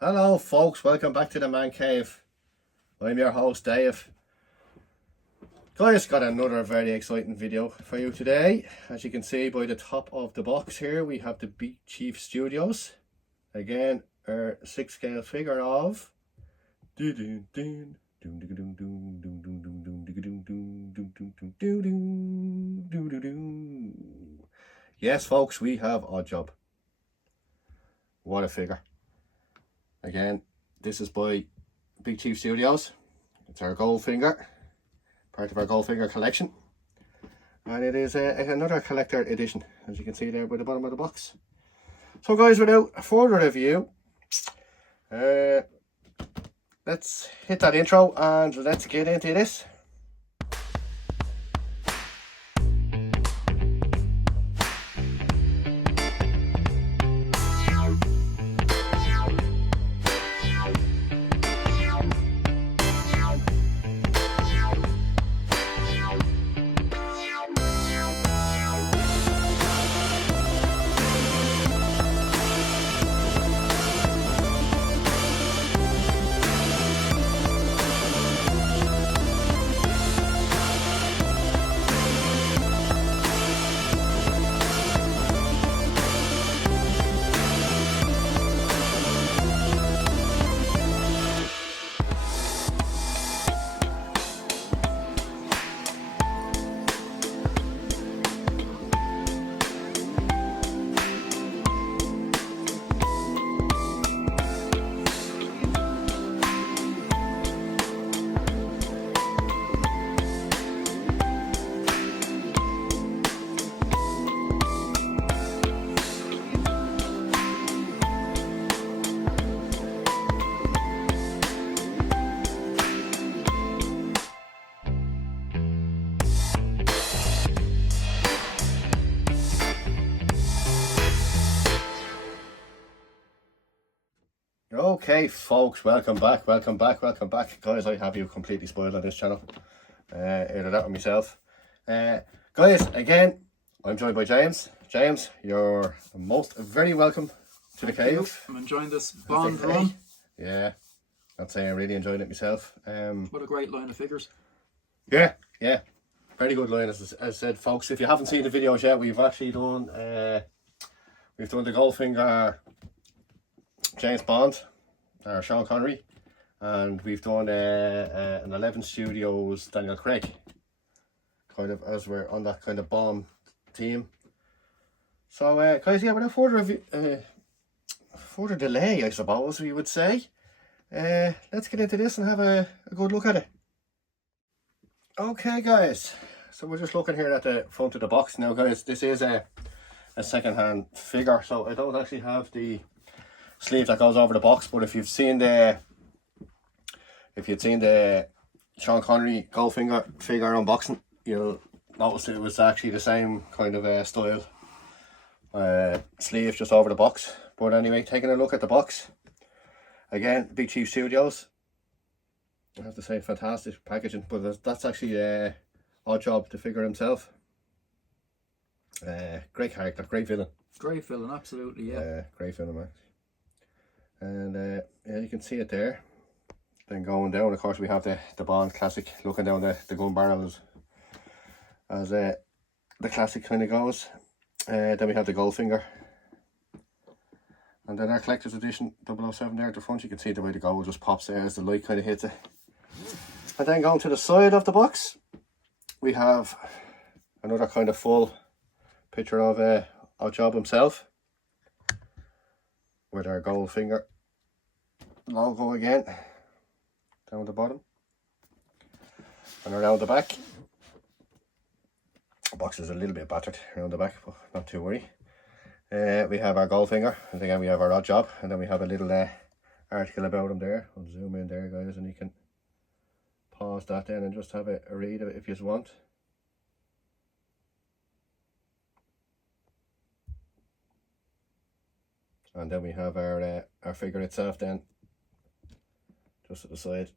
Hello folks, welcome back to the Man Cave. I'm your host Dave. Guys, got another very exciting video for you today. As you can see by the top of the box here, we have the Big Chief Studios. Again, our 6-scale figure of yes folks, we have Odd Job. What a figure. Again, this is by Big Chief Studios. It's our Goldfinger, part of our Goldfinger collection. And it is another collector edition, as you can see there by the bottom of the box. So guys, without further ado, let's hit that intro and let's get into this. Okay folks, welcome back. Guys, I have you completely spoiled on this channel. Either that or myself. Guys, again, I'm joined by James. James, you're most very welcome to the cave. I'm enjoying this Bond run. Yeah, I'd say I'm really enjoying it myself. What a great line of figures. Yeah, very good line. As I said, folks, if you haven't seen the videos yet, we've actually done the Goldfinger James Bond, or Sean Connery, and we've done an 11 Studios Daniel Craig, kind of as we're on that kind of Bond team. So guys, yeah, without further delay, I suppose we would say, let's get into this and have a good look at it. Okay guys, so we're just looking here at the front of the box now, guys. This is a second-hand figure, so I don't actually have the sleeve that goes over the box, but if you'd seen the Sean Connery Goldfinger figure unboxing, you'll notice it was actually the same kind of style sleeve just over the box. But anyway, taking a look at the box again, Big Chief Studios, I have to say, fantastic packaging. But that's actually Odd Job, the figure himself. Great character, great villain, Absolutely, yeah. great villain, man. And yeah, you can see it there. Then going down, of course, we have the Bond classic, looking down the gun barrel as the classic kind of goes. Then we have the Goldfinger, and then our collector's edition 007 there at the front. You can see the way the gold just pops there as the light kind of hits it. And then going to the side of the box, we have another kind of full picture of Odd Job himself, with our Goldfinger logo again down the bottom and around the back. The box is a little bit battered around the back, but not to worry. We have our Goldfinger, and again we have our Odd Job, and then we have a little article about him there. I'll zoom in there, guys, and you can pause that then and just have a read of it if you want. And then we have our figure itself then, just at the side.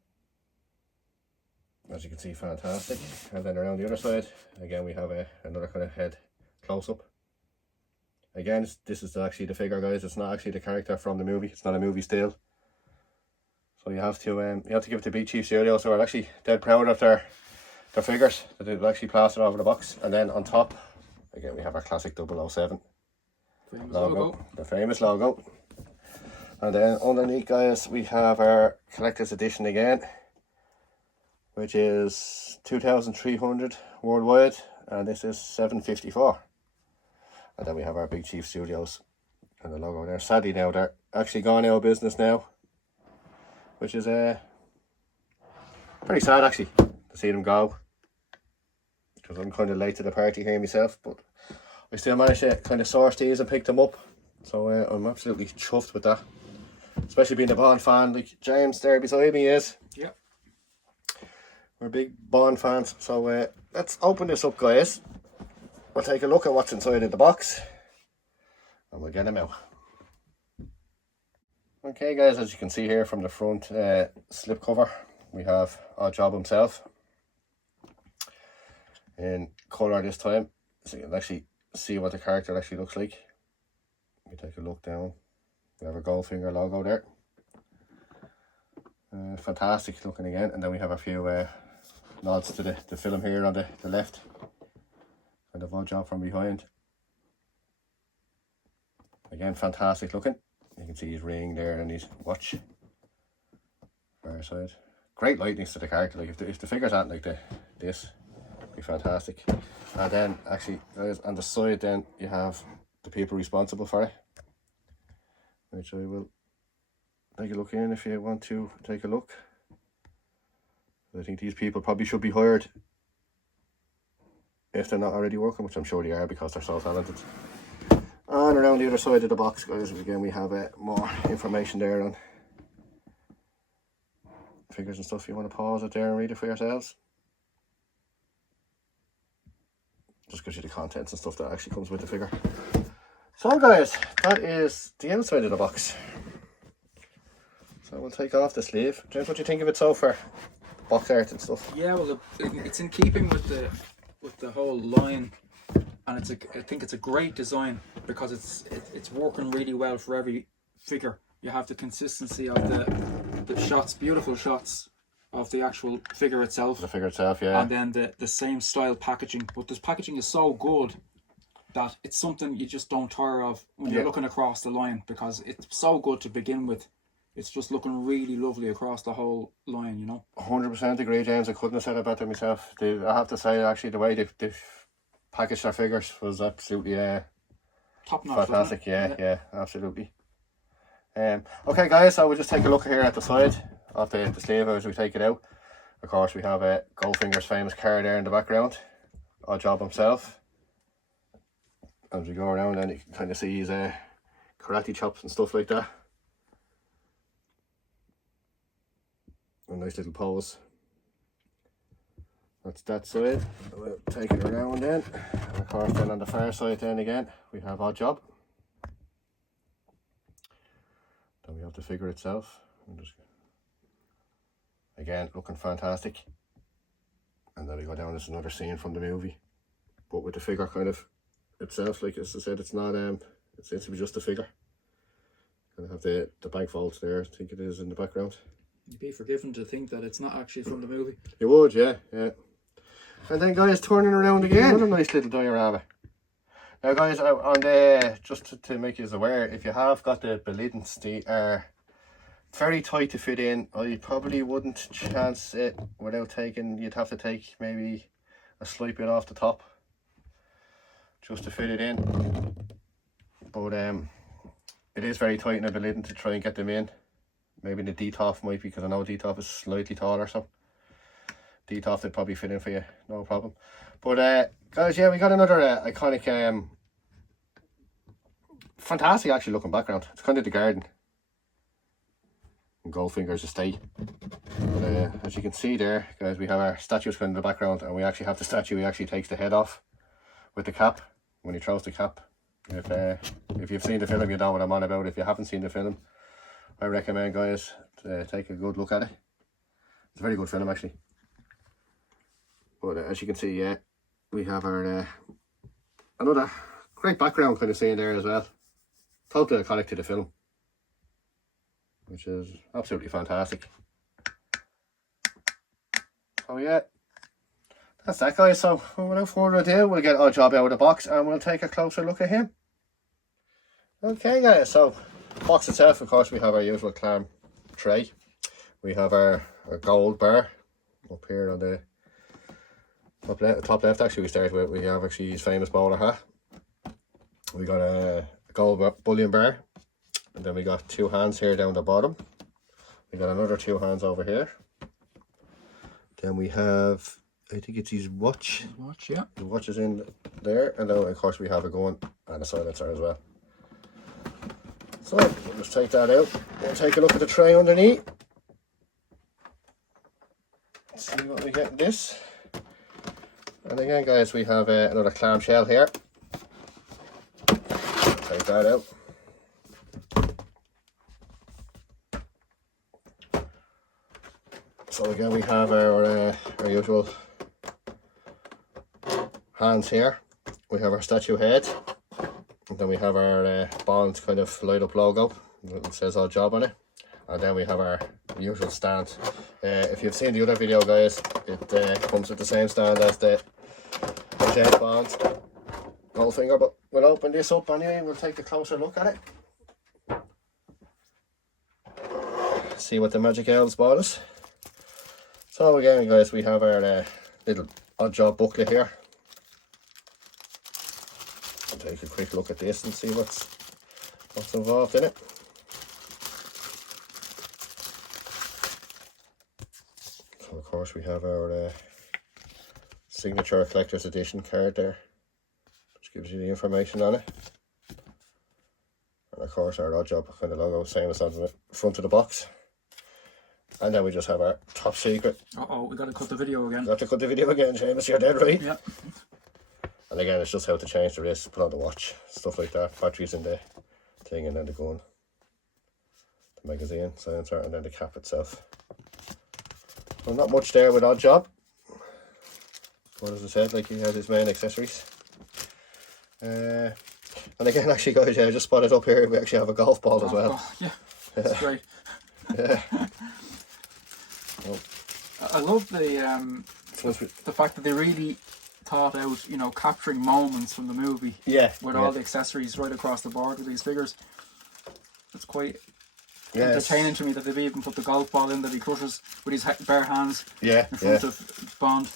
As you can see, fantastic. And then around the other side, again we have another kind of head close-up. Again, this is actually the figure, guys. It's not actually the character from the movie. It's not a movie still. So you have to give it to Big Chief Studios. So we're actually dead proud of their figures that they've actually plastered over the box. And then on top, again, we have our classic 007 logo. The famous logo. And then underneath, guys, we have our collector's edition again, which is 2,300 worldwide, and this is 754. And then we have our Big Chief Studios and the logo there. Sadly now they're actually gone out of business now, which is pretty sad actually to see them go, because I'm kind of late to the party here myself, but I still managed to kind of source these and pick them up, so I'm absolutely chuffed with that, especially being a Bond fan like James there beside me is. Yep. We're big Bond fans, so let's open this up, guys. We'll take a look at what's inside of the box and we'll get them out. Okay guys, as you can see here from the front slip cover, we have Oddjob himself in colour this time, so you can actually see what the character actually looks like. We take a look down, we have a Goldfinger logo there. Fantastic looking again, and then we have a few nods to the film here on the left, and the Oddjob from behind. Again, fantastic looking. You can see his ring there and his watch. Far side. Great likeness to the character. Like if the figures aren't like this, it'd be fantastic. And then actually, guys, on the side, then you have the people responsible for it, which I will take a look in if you want to take a look. I think these people probably should be hired if they're not already working, which I'm sure they are because they're so talented. And around the other side of the box, guys, again we have more information there on figures and stuff. You want to pause it there and read it for yourselves. Just gives you the contents and stuff that actually comes with the figure. So guys, that is the outside of the box. So we'll take off the sleeve. James, what do you think of it so far? Box art and stuff. Yeah, well, it's in keeping with the whole line, and I think it's a great design because it's working really well for every figure. You have the consistency of the shots, beautiful shots of the actual figure itself. The figure itself, yeah. And then the same style packaging, but this packaging is so good that it's something you just don't tire of when you're looking across the line, because it's so good to begin with. It's just looking really lovely across the whole line, you know. 100% agree, James. I couldn't have said it better myself. I have to say, actually, the way they've packaged their figures was absolutely top notch. Fantastic, yeah, absolutely. Okay, guys, so we'll just take a look here at the side of the sleeve as we take it out. Of course, we have Goldfinger's famous car there in the background. Oddjob himself. As we go around, and you can kind of see his karate chops and stuff like that. A nice little pose. That's that side. We'll take it around then. And of course, then on the far side, then again, we have Oddjob. Then we have the figure itself. Again, looking fantastic. And then we go down, there's another scene from the movie, but with the figure kind of itself, like as I said, it's not it seems to be just a figure. Kind of have the bank vaults there, I think it is in the background. You'd be forgiven to think that it's not actually from the movie. You would, yeah. And then guys, turning around again, another nice little diorama. Now guys, on the, just to make you aware, if you have got the liddens, they are very tight to fit in. I probably wouldn't chance it without taking, you'd have to take maybe a slight bit off the top just to fit it in. But it is very tight in the lid to try and get them in. Maybe the D-top might be, because I know D-top is slightly taller, so D-top they'd probably fit in for you, no problem. But guys, yeah, we got another iconic, fantastic actually looking background. It's kind of the garden and Goldfinger's estate. But as you can see there, guys, we have our statues kind of in the background, and we actually have the statue. He actually takes the head off with the cap when he throws the cap. If you've seen the film, you know what I'm on about. If you haven't seen the film, I recommend, guys, to take a good look at it. It's a very good film actually. But as you can see, yeah, we have our another great background kind of scene there as well. Totally iconic to the film. which is absolutely fantastic. So yeah, that's that, guys. So without further ado, we'll get our job out of the box and we'll take a closer look at him. Okay, guys, so box itself, of course, we have our usual clam tray. We have our gold bar up here on the top left. Actually, we started with, we have actually his famous bowler hat. We got a gold bullion bar, and then we got 2 hands here down the bottom. We got another 2 hands over here. Then we have, I think it's his watch. His watch, yeah. The watch is in there, and then of course we have a gun and a silencer as well. So we'll just take that out. We'll take a look at the tray underneath. Let's see what we get in this. And again, guys, we have another clamshell here. Take that out. So again, we have our usual hands here. We have our statue head. And then we have our Bond kind of light up logo. It says our job on it. And then we have our usual stand. If you've seen the other video, guys, it comes with the same stand as the James Bond Goldfinger. But we'll open this up anyway and we'll take a closer look at it. See what the Magic Elves bought us. So again, guys, we have our little odd job booklet here. I'll take a quick look at this and see what's involved in it. So of course we have our signature collector's edition card there, which gives you the information on it. And of course our odd job kind of logo, same as on the front of the box. And then we just have our top secret. Uh-oh, we got to cut the video again. Got to cut the video again, Seamus, you're dead right. Yeah. And again, it's just how to change the wrist, put on the watch, stuff like that. Batteries in the thing, and then the gun, the magazine, silencer, and then the cap itself. Well, not much there with Odd Job. But as I said, like, he has his main accessories. And again, actually, guys, I just spotted up here, we actually have a golf ball as well. Oh, yeah, that's great. Yeah. I love the fact that they really thought out, you know, capturing moments from the movie. Yeah. With all the accessories right across the board with these figures. It's quite entertaining to me that they've even put the golf ball in that he crushes with his bare hands. Yeah. In front of Bond.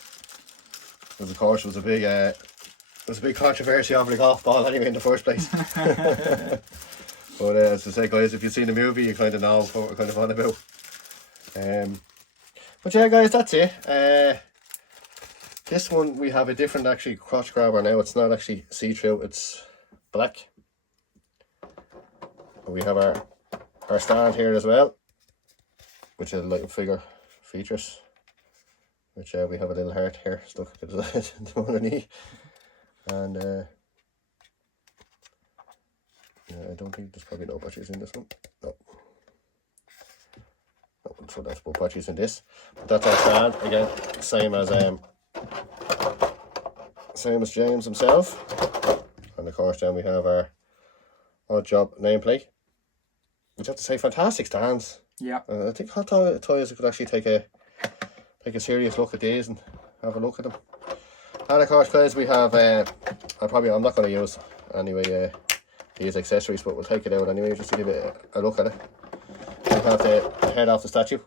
Because of course it was a big controversy over the golf ball anyway in the first place. But as I say, guys, if you've seen the movie, you kind of know what we're kind of on about. But yeah, guys, that's it. This one we have a different actually crotch grabber now. It's not actually see-through, it's black. And we have our stand here as well, which is like figure features. Which we have a little heart here stuck underneath. And yeah, I don't think there's probably no batteries in this one. No. So that's what batteries in this. But that's our stand again, same as James himself. And of course then we have our Odd Job nameplate. Which I have to say, fantastic stands. Yeah. I think Hot Toys could actually take a serious look at these and have a look at them. And of course, guys, we have I'm not going to use anyway these accessories, but we'll take it out anyway just to give it a look at it. We have the head off the statue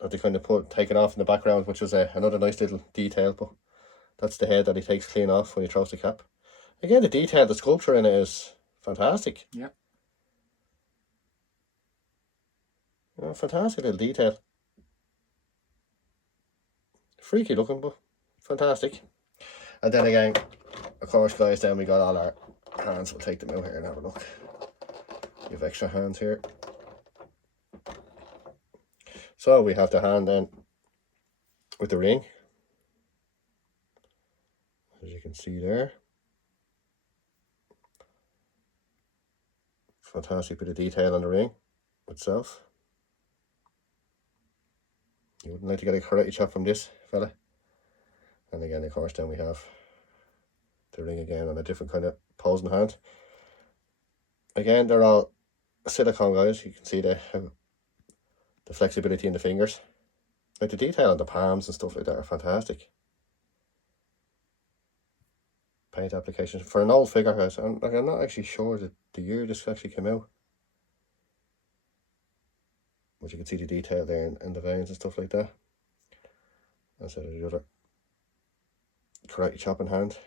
that they kind of taken off in the background, which was another nice little detail, but that's the head that he takes clean off when he throws the cap. Again, the detail, the sculpture in it is fantastic. Yeah. Fantastic little detail. Freaky looking, but fantastic. And then again, of course, guys, then we got all our hands. We'll take them out here and have a look. We have extra hands here. So we have the hand then with the ring, as you can see there. Fantastic bit of detail on the ring itself. You wouldn't like to get a karate chop from this fella. And again, of course, then we have the ring again on a different kind of posing hand. Again, they're all silicone, guys. You can see the flexibility in the fingers. Like the detail on the palms and stuff like that are fantastic. Paint application for an old figure, guys. I'm not actually sure that the year this actually came out. But you can see the detail there in the veins and stuff like that. Instead of the other karate chopping hand.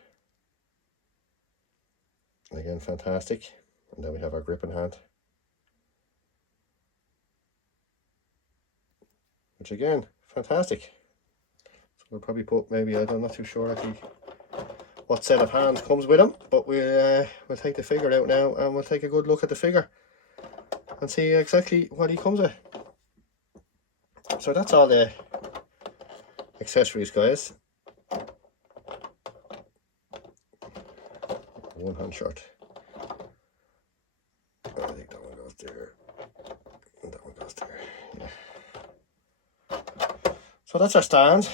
Again, fantastic. And then we have our gripping hand. Which again, fantastic. So we'll probably put maybe, I'm not too sure actually what set of hands comes with them, but we'll take the figure out now and we'll take a good look at the figure and see exactly what he comes with. So that's all the accessories, guys. One hand shot. I think that one goes there. And that one goes there. Yeah. So that's our stand.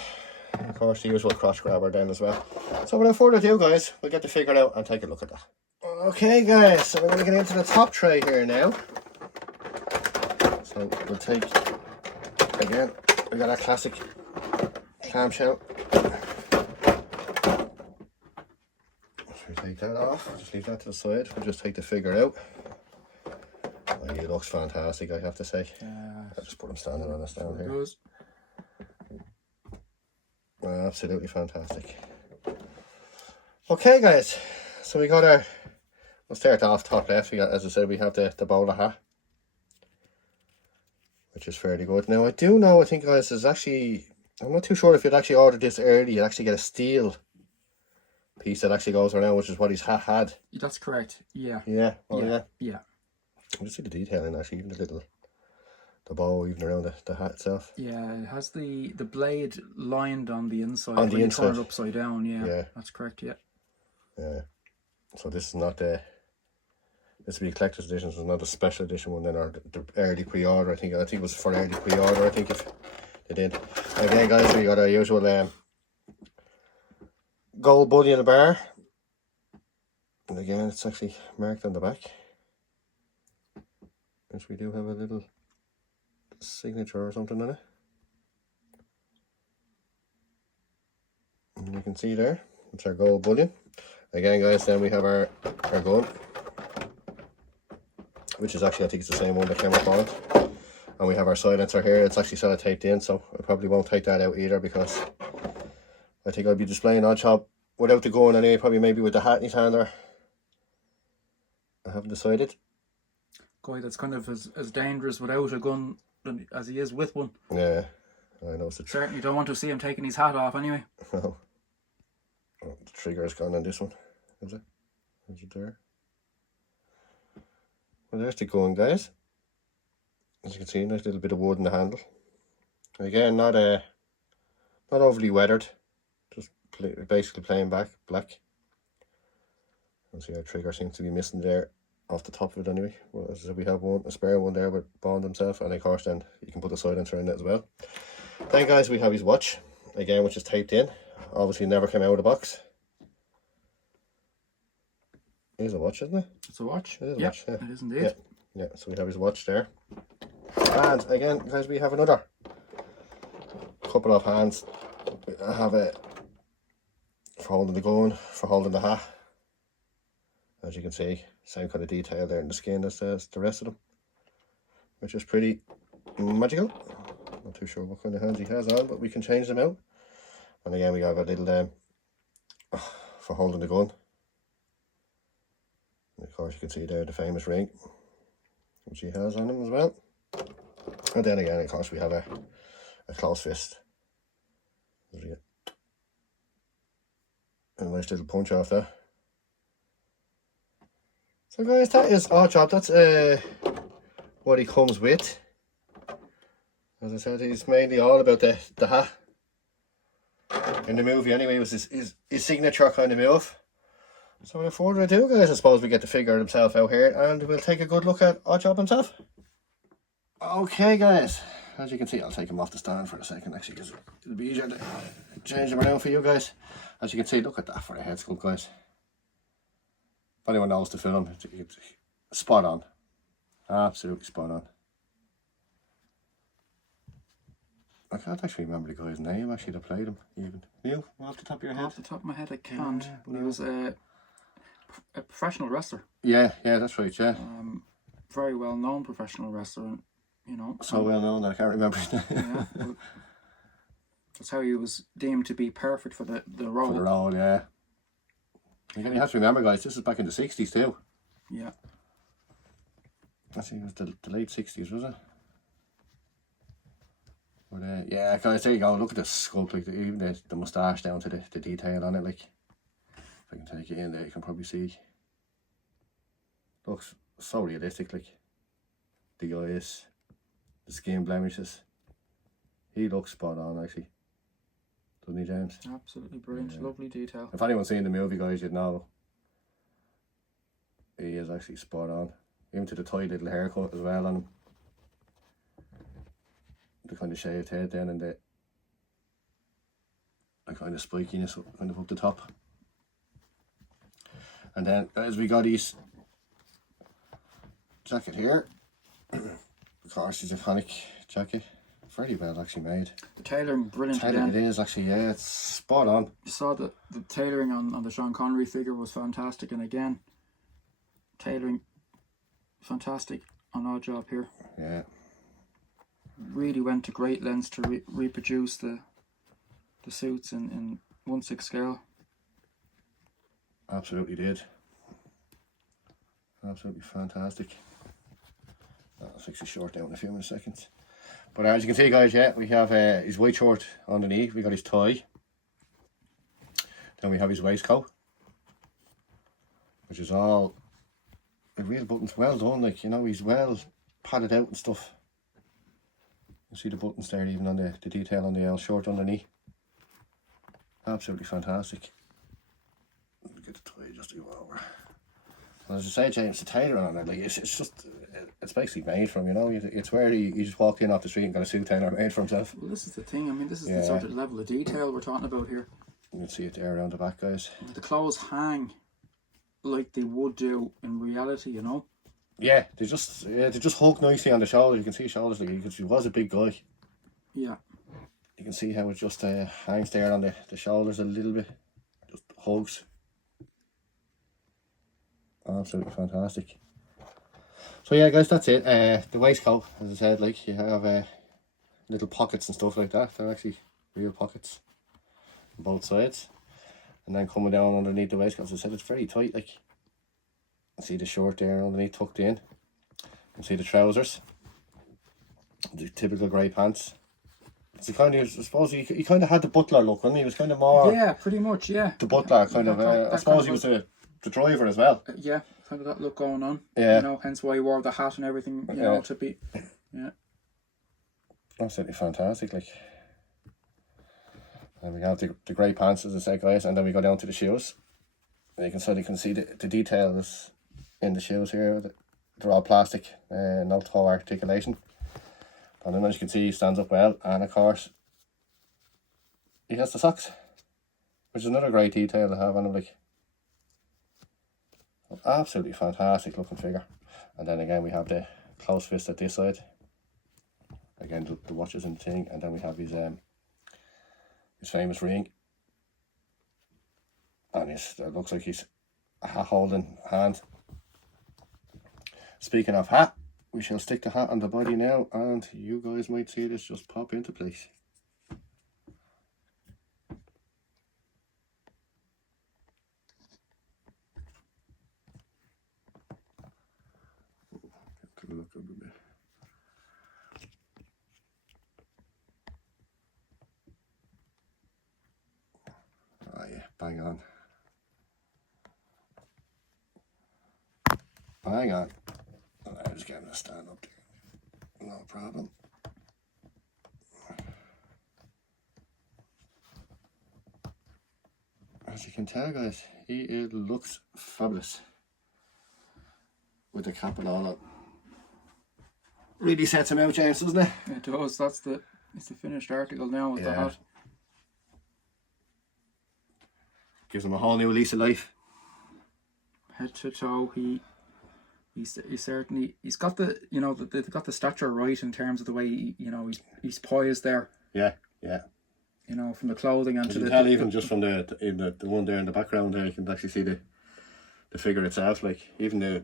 And of course, the usual cross grabber then as well. So without further ado, guys, we'll get the figure out and take a look at that. Okay, guys, so we're going to get into the top tray here now. So we'll take, again, we got our classic clamshell. Take that off, just leave that to the side. We'll just take the figure out. Oh, he looks fantastic, I have to say. I'll just put him standing on this down here. Goes. Absolutely fantastic. Okay, guys, so we got our, we'll start off top left. We got, as I said, we have the bowler hat, which is fairly good. Now I do know, I think, guys, there's actually, I'm not too sure if you'd actually ordered this early, you'd actually get a steel piece that actually goes around, which is what his hat had. That's correct. Yeah. Yeah. Oh yeah. Yeah. You can see the detail in actually, even the bow even around the hat itself. Yeah, it has the blade lined on the inside. On the when inside. You turn it upside down. Yeah. Yeah. That's correct. Yeah. Yeah. So this is not the. This will be a collector's edition. So it's not a special edition one then, or the early pre-order. I think it was for early pre-order. I think if they did. Again, guys, we got our usual gold buddy in the bar, and again it's actually marked on the back, which we do have a little signature or something on it, and you can see there it's our gold bullion. Again, guys, then we have our gun, which is actually, I think it's the same one that came up on it, and we have our silencer here. It's actually sellotaped in, so I probably won't take that out either, because I think I'll be displaying Odd Job without the gun anyway, probably maybe with the hat in his hand, or I haven't decided. Guy that's kind of as dangerous without a gun as he is with one. Yeah, I know. So certainly don't want to see him taking his hat off anyway. Oh, the trigger is gone on this one, is it? Is it there? Well, there's the gun, guys. As you can see, nice little bit of wood in the handle. Again, not overly weathered. Basically plain black. And see our trigger seems to be missing there off the top of it anyway. Well, as I said, we have a spare one there with Bond himself, and of course then you can put the silencer in it as well. Then, guys, we have his watch again, which is taped in. Obviously never came out of the box. It is a watch, isn't it? It's a watch. It is a watch, yeah. It is indeed. Yeah, so we have his watch there. And again, guys, we have another couple of hands. I have it for holding the gun, for holding the hat. As you can see, same kind of detail there in the skin as the rest of them, which is pretty magical. Not too sure what kind of hands he has on, but we can change them out. And again, we have a little for holding the gun. And of course, you can see there the famous ring, which he has on him as well. And then again, of course, we have a close fist. A nice little punch off there. So, guys, that is Odd Job. That's what he comes with. As I said, he's mainly all about the hat. In the movie anyway, it was his signature kind of move. So without further ado, guys, I suppose we get the figure himself out here and we'll take a good look at Odd Job himself. Okay, guys, as you can see, I'll take him off the stand for a second actually, because it'll be easier to change him around for you guys. As you can see, look at that for a head sculpt, guys. If anyone knows the film, it's spot on. Absolutely spot on. I can't actually remember the guy's name actually that played him even. You, off the top of your head? Off the top of my head I can't, Yeah, but he no. was a professional wrestler. Yeah, that's right, yeah. Very well known professional wrestler, and, you know. So well known that I can't remember his name. Yeah, but that's how he was deemed to be perfect for the role. For the role, yeah. You have to remember, guys, this is back in the 60s too. Yeah. I think it was the late 60s, was it? But yeah, guys, there you go. Look at the sculpt, like even the moustache down to the detail on it. Like, if I can take it in there, you can probably see. Looks so realistic. Like the eyes, the skin blemishes. He looks spot on, actually. Doesn't he, James? Absolutely brilliant. Yeah. Lovely detail. If anyone's seen the movie, guys, you'd know he is actually spot on. Even to the tight little haircut as well on him. The kind of shaved head then, and the kind of spikiness kind of up the top. And then as we got his jacket here, of course his iconic jacket, very well actually made. The tailoring brilliant. It is actually, yeah, it's spot on. You saw that the tailoring on the Sean Connery figure was fantastic, and again, tailoring fantastic on our job here. Yeah. Really went to great lengths to reproduce the suits in 1/6 scale. Absolutely did. Absolutely fantastic. I'll fix his short down in a few more seconds. But as you can see, guys, yeah, we have his white short underneath. We got his tie. Then we have his waistcoat, which is all the real buttons well done. Like, you know, he's well padded out and stuff. You see the buttons there, even on the detail on the short underneath. Absolutely fantastic. Get the tie just to go over. And as I say, James, the tailor on it, like it's just, it's basically made from, you know, it's where he just walked in off the street and got a suit tailor made for himself. Well, this is the thing. I mean, this is the sort of level of detail we're talking about here. You can see it there around the back, guys. The clothes hang like they would do in reality, you know. Yeah, they just hook nicely on the shoulders. You can see his shoulders, like, because he was a big guy. Yeah. You can see how it just hangs there on the shoulders a little bit. Just hugs. Absolutely fantastic. So yeah, guys, that's it. The waistcoat, as I said, like, you have little pockets and stuff like that. They're actually real pockets on both sides. And then coming down underneath the waistcoat, as I said, it's very tight. Like, you see the short there underneath tucked in. You can see the trousers, the typical grey pants. It's kind of, I suppose he kind of had the butler look, wasn't he? He was kind of more. Yeah, pretty much. Yeah. The butler kind of. I suppose he was the driver as well. Yeah, kind of that look going on. Yeah. You know, hence why he wore the hat and everything. You know, to be. Yeah. Absolutely fantastic, like. And we have the grey pants, as I said, guys, and then we go down to the shoes. And you can certainly see the details in the shoes here. They're all plastic, no toe articulation. And then, as you can see, he stands up well, and of course, he has the socks, which is another great detail to have on him. Like, absolutely fantastic looking figure. And then again, we have the close fist at this side. Again, the watches and the thing, and then we have his famous ring, and it looks like he's a hat holding hand. Speaking of hat, we shall stick the hat on the body now, and you guys might see this just pop into place. Take a look over there. Oh yeah, bang on. Bang on. I'll just get him to stand up there. No problem. As you can tell, guys, it looks fabulous. With the cap and all that. Really sets him out, James, doesn't it? It does. It's the finished article now with the hat. Gives him a whole new lease of life. Head to toe, he's He's certainly, he's got the, you know, they've got the stature right in terms of the way he's poised there. Yeah, yeah. You know, from the clothing and you can tell even just from the one there in the background there, you can actually see the figure itself, like even the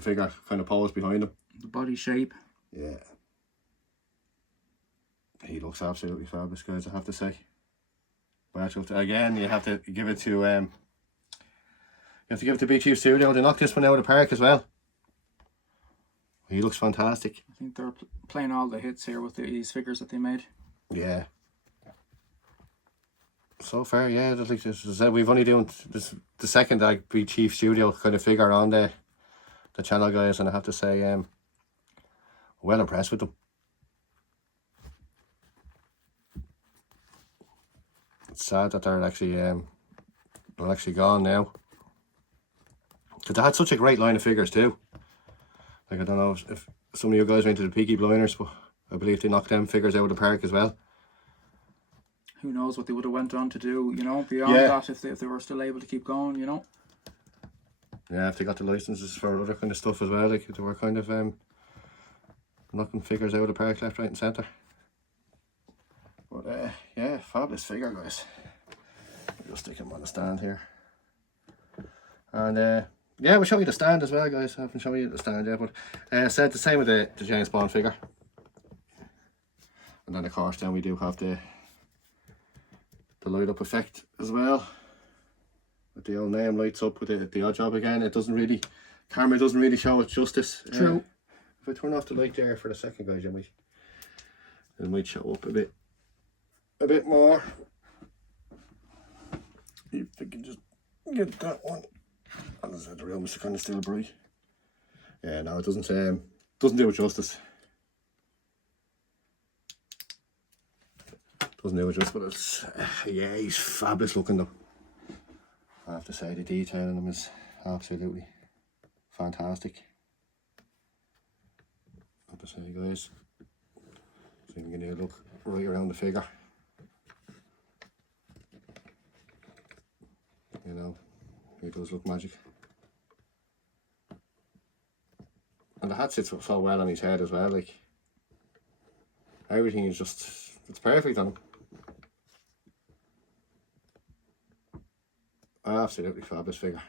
figure kind of posed behind him. The body shape. Yeah. He looks absolutely fabulous, guys, I have to say. But again, you have to give it to Big Chief Studio. They knocked this one out of the park as well. He looks fantastic. I think they're playing all the hits here with these figures that they made. Yeah. So far, yeah, like this is it. We've only done this the second Big Chief Studio kind of figure on the channel, guys, and I have to say, well impressed with them. It's sad that they're actually gone now. Because they had such a great line of figures too. Like, I don't know if some of you guys went to the Peaky Blinders, but I believe they knocked them figures out of the park as well. Who knows what they would have went on to do, you know, beyond that, if they were still able to keep going, you know. Yeah, if they got the licenses for other kind of stuff as well, like they were kind of knocking figures out of the park left, right and centre. But yeah, fabulous figure, guys. I'll just stick him on the stand here. And yeah, we'll show you the stand as well, guys. I haven't shown you the stand yet, but said the same with the James Bond figure. And then of course then we do have the light up effect as well. With the old name lights up with the odd job again. It doesn't really, camera doesn't really show it justice. True. If I turn off the light there for a second, guys, it might show up a bit more. If I can just get that one. And as I said, the room is kind of still bright. Yeah, no, it doesn't do it justice. Doesn't do it justice, but it's yeah, he's fabulous looking though. I have to say the detail in him is absolutely fantastic. I have to say, guys, so you can get a look right around the figure. You know, he does look magic. And the hat sits so well on his head as well, like everything is just, it's perfect on him. Absolutely fabulous figure,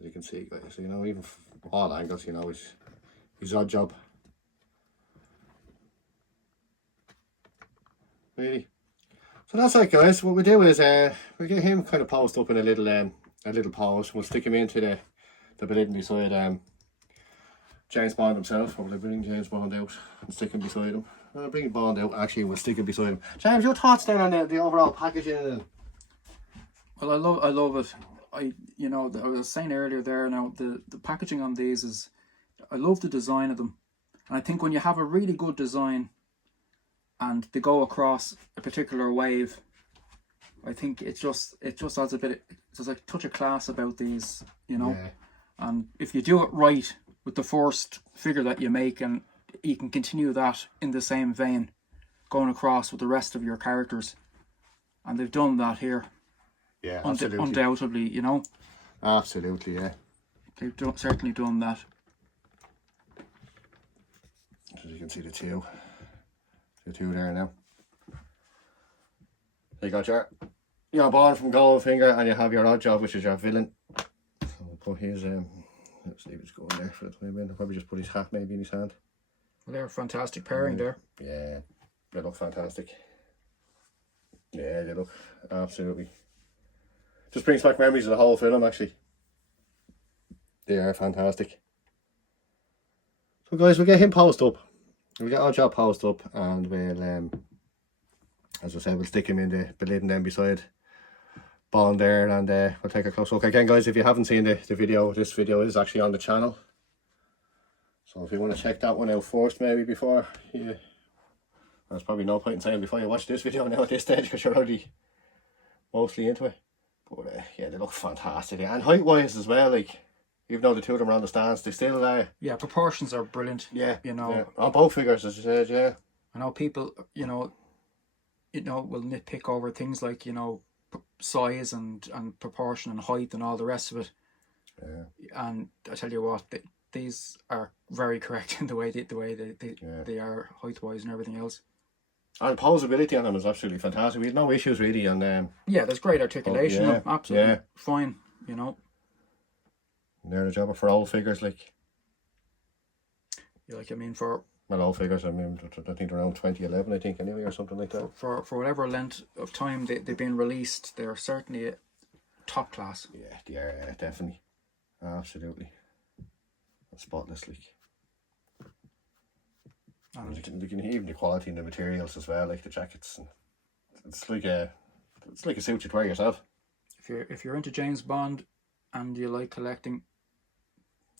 as you can see, guys. You know, even from all angles, you know, he's odd job. Really. So that's it, guys. What we do is we get him kind of posed up in a little pose. We'll stick him into the bed beside James Bond himself. We'll bring James Bond out and stick him beside him. I'll bring Bond out actually, we'll stick him beside him. James, your thoughts then on the overall packaging? Well, I love it. I was saying earlier there, now the packaging on these is, I love the design of them, and I think when you have a really good design and they go across a particular wave, I think it just adds a bit, there's a touch of class about these, you know. Yeah. And if you do it right with the first figure that you make, and you can continue that in the same vein going across with the rest of your characters, and they've done that here. Yeah, absolutely. Undoubtedly, you know. Absolutely, yeah. They've certainly done that. As you can see the two there now. You got your Bond from Goldfinger, and you have your odd job, which is your villain. So we'll put his let's leave it going there for the time being. I'll probably just put his hat maybe in his hand. Well, they're a fantastic pairing there. Yeah, they look fantastic. Yeah, they look absolutely. Just brings back memories of the whole film, actually. They are fantastic. So guys, we'll get him posed up. We'll get our job posed up, and we'll, as I said, we'll stick him in the lid and then beside Bond there, and we'll take a close look. Again, guys, if you haven't seen the video, this video is actually on the channel. So if you want to check that one out first, maybe before you... There's probably no point in saying before you watch this video now at this stage, because you're already mostly into it. But yeah, they look fantastic, and height wise as well. Like, even though the two of them are on the stands, they still yeah, proportions are brilliant. Yeah, you know, yeah. On both figures, as you said. Yeah, I know people, you know, will nitpick over things like, you know, size and proportion and height and all the rest of it. Yeah. And I tell you what, these are very correct in the way Yeah. they are height wise and everything else. And posability on them is absolutely fantastic. We had no issues really on them. Yeah, there's great articulation. yeah, Absolutely yeah. fine. You know. They're the job for old figures, like. Like I mean, for Well, old figures. I mean, I think around 2011, I think, anyway, or something like that. for whatever length of time they've been released, they're certainly top class. Yeah, they are definitely, absolutely, spotless. Like. And you can even the quality and the materials as well, like the jackets. And it's like a suit you'd wear yourself. If you're into James Bond and you like collecting,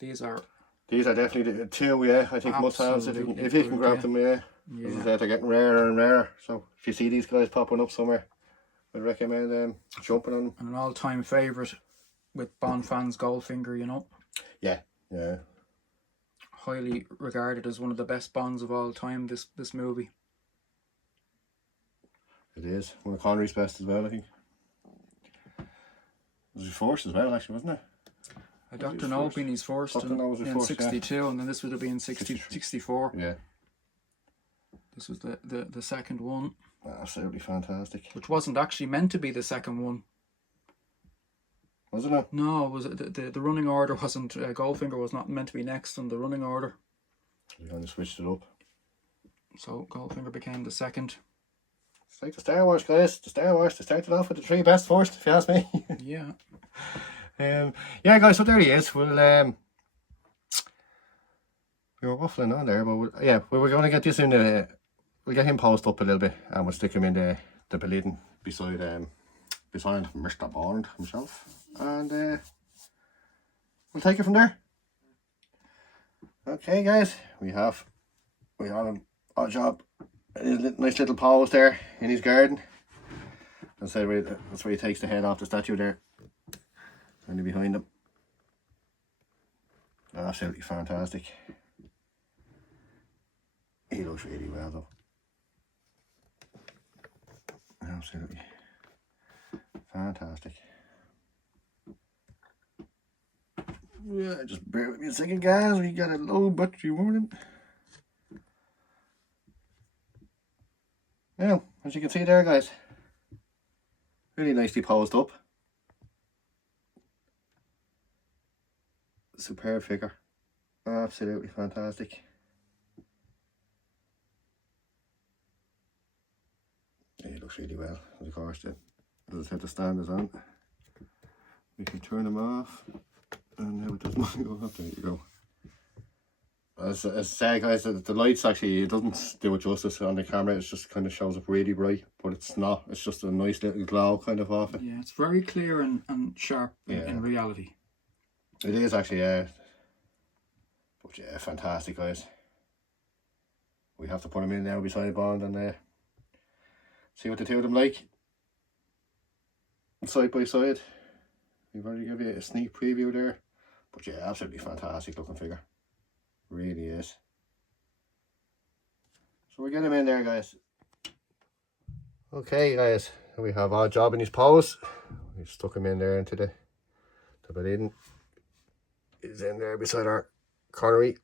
these are definitely the two. Yeah, I think must-haves. If you can grab them, yeah. As I said, they're getting rarer and rarer. So if you see these guys popping up somewhere, I'd recommend jumping on them. And an all-time favourite with Bond fans, Goldfinger. You know. Yeah, yeah. Highly regarded as one of the best Bonds of all time. This movie. It is one of Connery's best as well, I think. It was his first as well, actually, wasn't it? Dr. No being his first in 62, yeah. And then this would have been 64. Yeah. This was the second one. Absolutely fantastic. Which wasn't actually meant to be the second one. Wasn't it? No, it was the running order wasn't. Goldfinger was not meant to be next on the running order. We kind of switched it up. So Goldfinger became the second. It's like the Star Wars, guys. The Star Wars. They started off with the three best first, if you ask me. Yeah. Yeah, guys. So there he is. We'll we were waffling on there, but we were going to get this in the. We'll get him posted up a little bit, and we'll stick him in the Belliden beside Mr. Bond himself, and we'll take it from there. Okay, guys, we have him on job. His nice little pose there in his garden. That's where he takes the head off the statue there, and behind him. Absolutely fantastic. He looks really well though. Absolutely fantastic. Yeah, just bear with me a second, guys. We got a low battery warning. Yeah, as you can see there, guys, really nicely posed up. Superb figure. Absolutely fantastic. Yeah, he looks really well. Of course, as I said, the stand is on. We can turn them off, and now it doesn't go up. There you go. As I say, guys, the lights actually, it doesn't do it justice on the camera. It just kind of shows up really bright, but it's not. It's just a nice little glow kind of off it. Yeah, it's very clear and sharp in reality. It is actually, yeah. But yeah, fantastic, guys. We have to put them in now beside Bond and see what the two of them like. Side by side. We've already given you a sneak preview there. But yeah, absolutely fantastic looking figure. Really is. So we'll get him in there, guys. Okay, guys. We have our job in his pose. We stuck him in there into the Belliden. He's in there beside our Connery.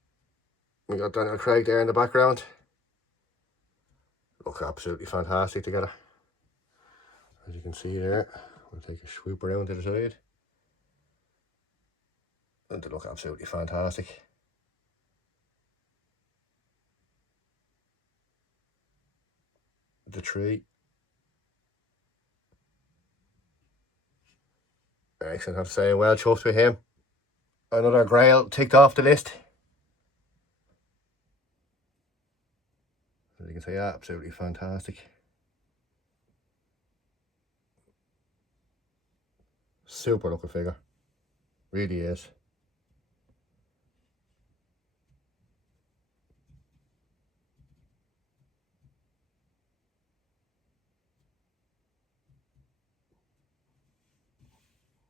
We got Daniel Craig there in the background. Look absolutely fantastic together. As you can see there, we'll take a swoop around to the side. And they look absolutely fantastic. The tree. Excellent, I have to say, well chuffed with him. Another grail ticked off the list. As you can see, absolutely fantastic. Super looking figure. Really is.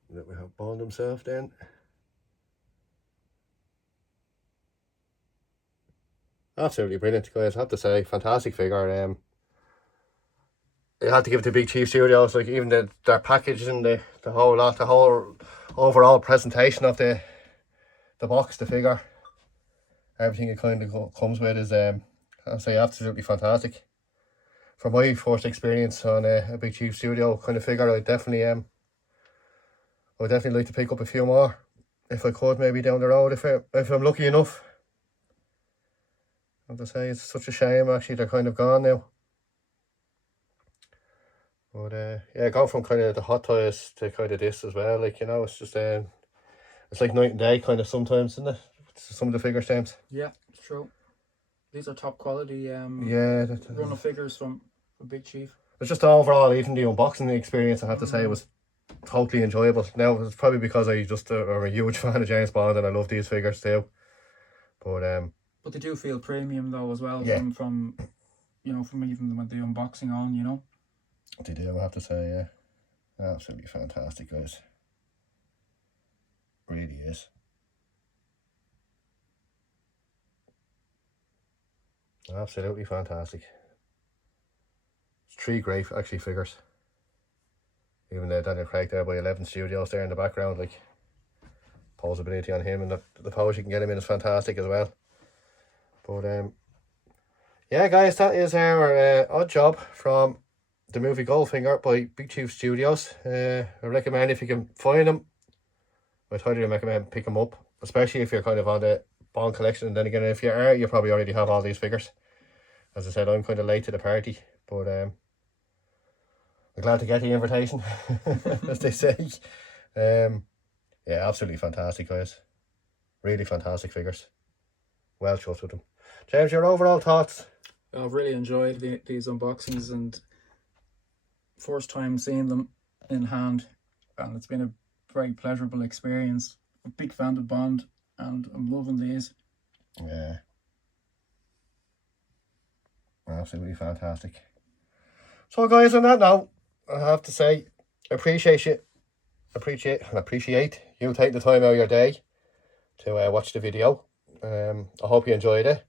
Then we have Bond himself then. Absolutely brilliant, guys. I have to say, fantastic figure. You have to give it to Big Chief Studios, like even their packaging, the whole lot, the whole overall presentation of the box, the figure. everything it kind of comes with is I'll say absolutely fantastic. For my first experience on a Big Chief Studio kind of figure, I would definitely like to pick up a few more if I could, maybe down the road if I'm lucky enough. I have to say, it's such a shame actually they're kind of gone now. But yeah, going from kind of the hot toys to kind of this as well, like, you know, it's just it's like night and day kind of sometimes, isn't it? Some of the figures, James. Yeah, it's true. These are top quality Yeah, run of figures from Big Chief. It's just overall, even the unboxing experience, I have to say, was totally enjoyable. Now, it's probably because I just am a huge fan of James Bond and I love these figures too. But they do feel premium though as well, yeah, from you know, from even with the unboxing on, you know. They do, I have to say, yeah. Absolutely fantastic, guys. Really is. Absolutely fantastic. It's 3 great actually figures. Even Daniel Craig there by 11 Studios there in the background, like, posability on him and the pose you can get him in is fantastic as well. But yeah, guys, that is our odd job from the movie Goldfinger by Big Chief Studios. I recommend, if you can find them, I'd highly recommend pick them up, especially if you're kind of on the Bond collection. And then again, if you are, you probably already have all these figures. As I said, I'm kind of late to the party, but I'm glad to get the invitation, as they say. Yeah, absolutely fantastic, guys. Really fantastic figures. Well chuffed with them. James, your overall thoughts? I've really enjoyed these unboxings, and first time seeing them in hand, and it's been a very pleasurable experience. I'm a big fan of Bond, and I'm loving these. Yeah. Absolutely fantastic. So, guys, on that note, I have to say, appreciate you taking the time out of your day to watch the video. I hope you enjoyed it.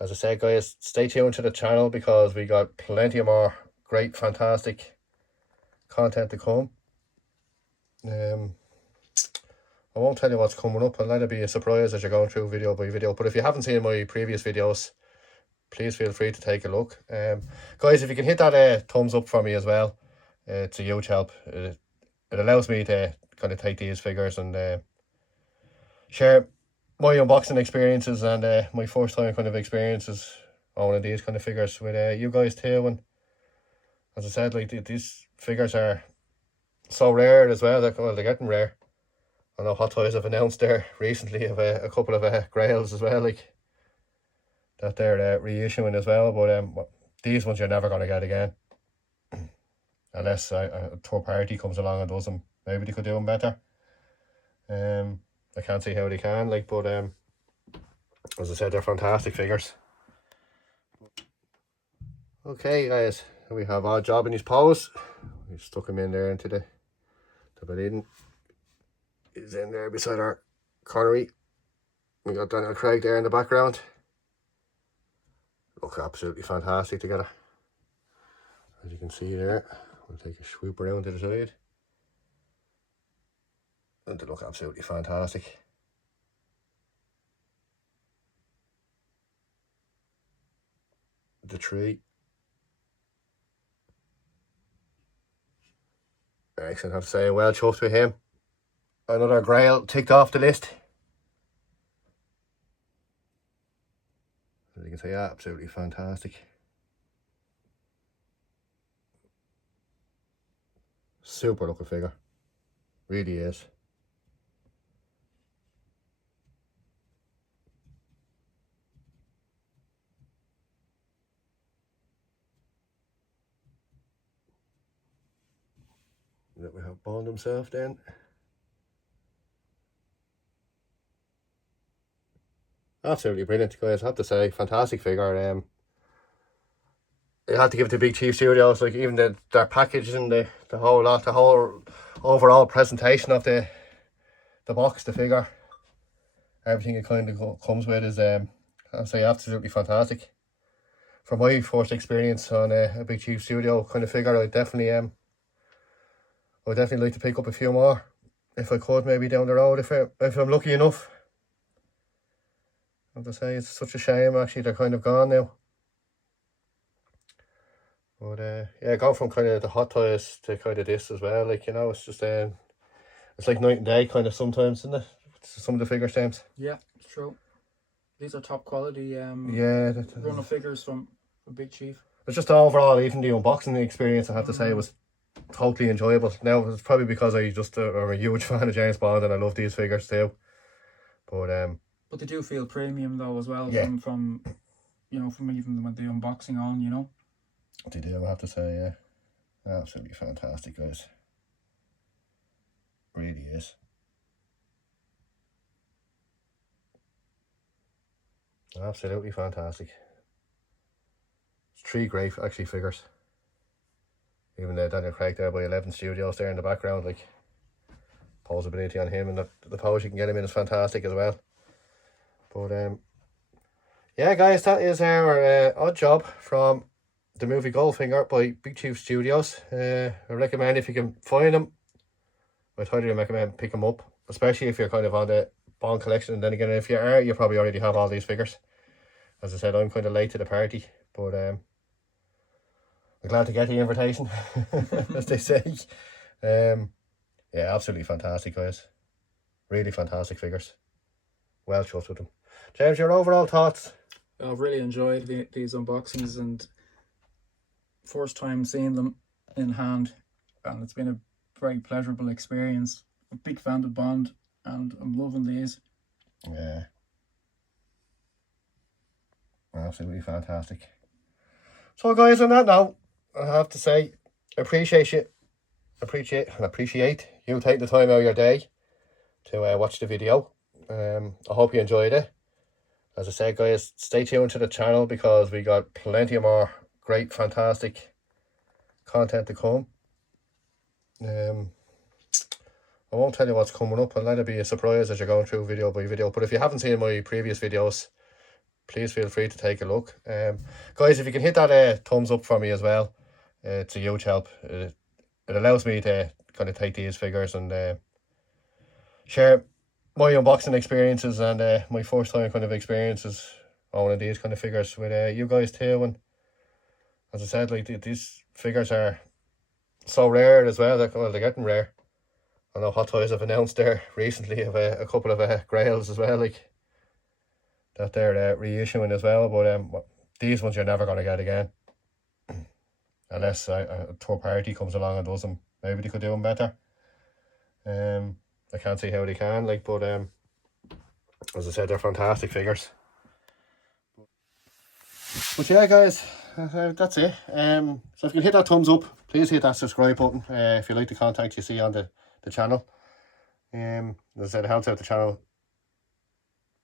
As I said, guys, stay tuned to the channel because we got plenty of more great, fantastic content to come. I won't tell you what's coming up. I'll let it be a surprise as you're going through video by video. But if you haven't seen my previous videos, please feel free to take a look. Guys, if you can hit that thumbs up for me as well, it's a huge help. It allows me to kind of take these figures and share my unboxing experiences and my first time kind of experiences owning these kind of figures with you guys too. And as I said, like, these figures are so rare as well. They're getting rare. I know Hot Toys have announced there recently of a couple of grails as well, like, that they're reissuing as well. But these ones you're never going to get again, unless a third party comes along and does them. Maybe they could do them better. I can't see how they can, like, but as I said, they're fantastic figures. Okay, guys, we have our job in his pose. We stuck him in there into the balloon. He's in there beside our Connery. We got Daniel Craig there in the background. Look absolutely fantastic together. As you can see there, we'll take a swoop around to the side. And they look absolutely fantastic. The tree. Excellent, I have to say, well chuffed with him. Another grail ticked off the list. As you can see, absolutely fantastic. Super looking figure. Really is. That we have Bond himself then. Absolutely brilliant, guys. I have to say, fantastic figure. You had to give it to Big Chief Studios, like, even their package and the whole lot, the whole overall presentation of the box, the figure, everything it kind of comes with is I'd say absolutely fantastic. For my first experience on a Big Chief Studio kind of figure, I'd definitely like to pick up a few more if I could, maybe down the road if I'm lucky enough. I have to say, it's such a shame actually they're kind of gone now. But yeah, going from kind of the hot toys to kind of this as well, like, you know, it's just it's like night and day kind of sometimes, isn't it? Some of the figure stamps. Yeah, it's true. These are top quality yeah, run of figures from Big Chief. It's just overall, even the unboxing experience, I have to say, was totally enjoyable. Now, it's probably because I just am a huge fan of James Bond and I love these figures too. But they do feel premium though as well, yeah, from you know, from even with the unboxing on, you know. They do, I have to say, yeah. Absolutely fantastic, guys. Really is. Absolutely fantastic. It's 3 great actually figures. Even Daniel Craig there by 11 Studios there in the background, like, posability on him and the pose you can get him in is fantastic as well. But yeah, guys, that is our odd job from the movie Goldfinger by Big Chief Studios. I recommend, if you can find them, I'd highly recommend pick them up, especially if you're kind of on the Bond collection. And then again, if you are, you probably already have all these figures. As I said, I'm kind of late to the party, but I'm glad to get the invitation, as they say. Yeah, absolutely fantastic, guys. Really fantastic figures. Well chuffed with them. James, your overall thoughts? I've really enjoyed these unboxings, and first time seeing them in hand, and it's been a very pleasurable experience. I'm a big fan of Bond, and I'm loving these. Yeah. Absolutely fantastic. So, guys, on that note, I have to say, appreciate you taking the time out of your day to watch the video. I hope you enjoyed it. As I said, guys, stay tuned to the channel because we got plenty of more great, fantastic content to come. I won't tell you what's coming up. I'll let it be a surprise as you're going through video by video. But if you haven't seen my previous videos, please feel free to take a look. Guys, if you can hit that thumbs up for me as well, it's a huge help. It allows me to kind of take these figures and share my unboxing experiences and my first time kind of experiences owning these kind of figures with you guys too. And as I said, like, these figures are so rare as well. They're getting rare. I know Hot Toys have announced there recently of a couple of grails as well, like, that they're reissuing as well. But these ones you're never going to get again, unless a third party comes along and does them. Maybe they could do them better. I can't see how they can, like, but as I said, they're fantastic figures. But yeah, guys, that's it. So if you can hit that thumbs up, please hit that subscribe button if you like the content you see on the channel. As I said, it helps out the channel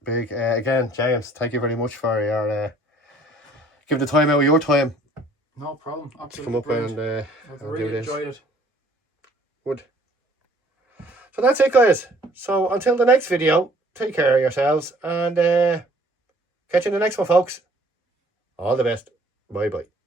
big. Again, James, thank you very much for your giving the time out of your time. No problem. Absolutely. To come up and I've really enjoyed it. Good. So that's it, guys. So until the next video, take care of yourselves and catch you in the next one, folks. All the best. Bye bye.